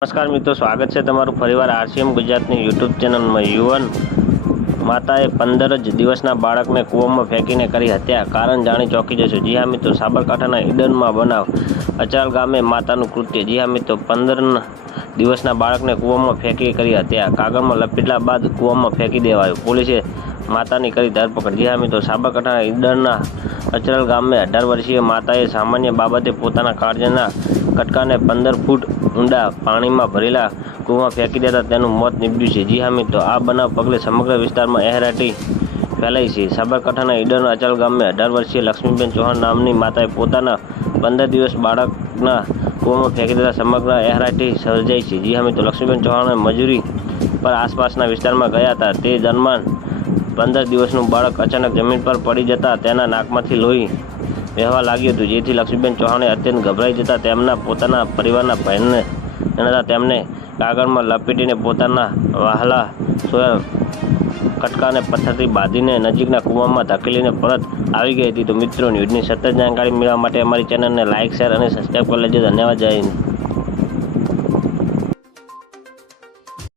નમસ્કાર મિત્રો, સ્વાગત છે તમારું ફરીવાર આરસીએમ ગુજરાતની યુટ્યુબ ચેનલમાં. યુવાન માતાએ પંદર જ દિવસના બાળકને કૂવામાં ફેંકીને કરી હત્યા, કારણ જાણી ચોંકી જશો. જી હા મિત્રો, સાબરકાંઠાના ઈડનમાં બનાવ. અચાલ ગામે માતાનું કૃત્ય. જી હા મિત્રો, પંદર દિવસના બાળકને કૂવામાં ફેંકી કરી હત્યા. કાગળમાં લપેટલા બાદ કૂવામાં ફેંકી દેવાયું. પોલીસે માતાની કરી ધરપકડ. જી હા મિત્રો, સાબરકાંઠાના ઈડરના અચરલ ગામે અઢાર વર્ષીય માતાએ સામાન્ય બાબતે પોતાના કાળજાના કટકાને પંદર ફૂટ ઊંડા પાણીમાં ભરેલા કૂવામાં ફેંકી દેતા તેનું મોત નીપજ્યું છે. જી હા મિત્રો, આ બનાવ પગલે સમગ્ર વિસ્તારમાં એહરાટી ફેલાઈ છે. સાબરકાંઠાના ઈડરના અચલ ગામે અઢાર વર્ષીય લક્ષ્મીબેન ચૌહાણ નામની માતાએ પોતાના પંદર દિવસ બાળકના કૂવામાં ફેંકી દેતા સમગ્ર એહરાટી સર્જાઈ છે. જી હા મિત્રો, લક્ષ્મીબેન ચૌહાણે મજૂરી પર આસપાસના વિસ્તારમાં ગયા હતા. તે દરમિયાન પંદર દિવસનું બાળક અચાનક જમીન પર પડી જતા તેના નાકમાંથી લોહી વહેવા લાગ્યું હતું, જેથી લક્ષ્મીબેન ચૌહાણે અત્યંત ગભરાઈ જતા તેમના પોતાના પરિવારના બહેનને જણાતા તેમને કાગળમાં લપેટીને પોતાના વહાલા સોયા કટકાને પથ્થરથી બાંધીને નજીકના કૂવામાં ધકેલીને પરત આવી ગઈ હતી. તો મિત્રો, ન્યૂઝની સતત જાણકારી મેળવવા માટે અમારી ચેનલને લાઇક શેર અને સબસ્ક્રાઈબ કરી લેજો. ધન્યવાદ, જય